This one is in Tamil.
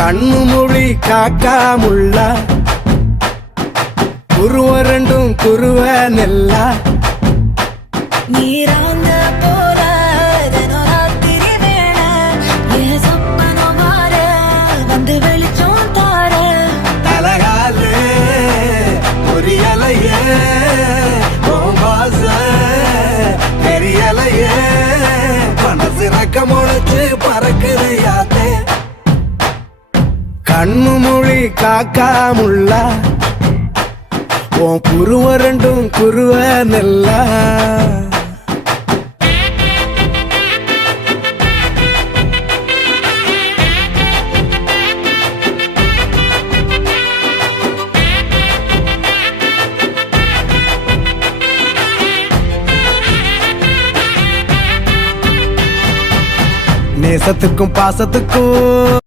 கண்ணு மொழி காக்காமுள்ள குருவ ரெண்டும் குருவ நெல்லா நீராங்க போல தினராத்திரி வேண என் சொப்பனம் மாற வந்து வெளிச்சம் தார தலகாலே பொரியலையே ஓம்பாச பெரியலையே மனசு ரக்க முளைச்சு பறக்குது யாத்தே கண்ணு மொழி காக்காமுள்ள உன் குருவ ரெண்டும் குருவ நெல்லா நேசத்துக்கும் பாசத்துக்கும்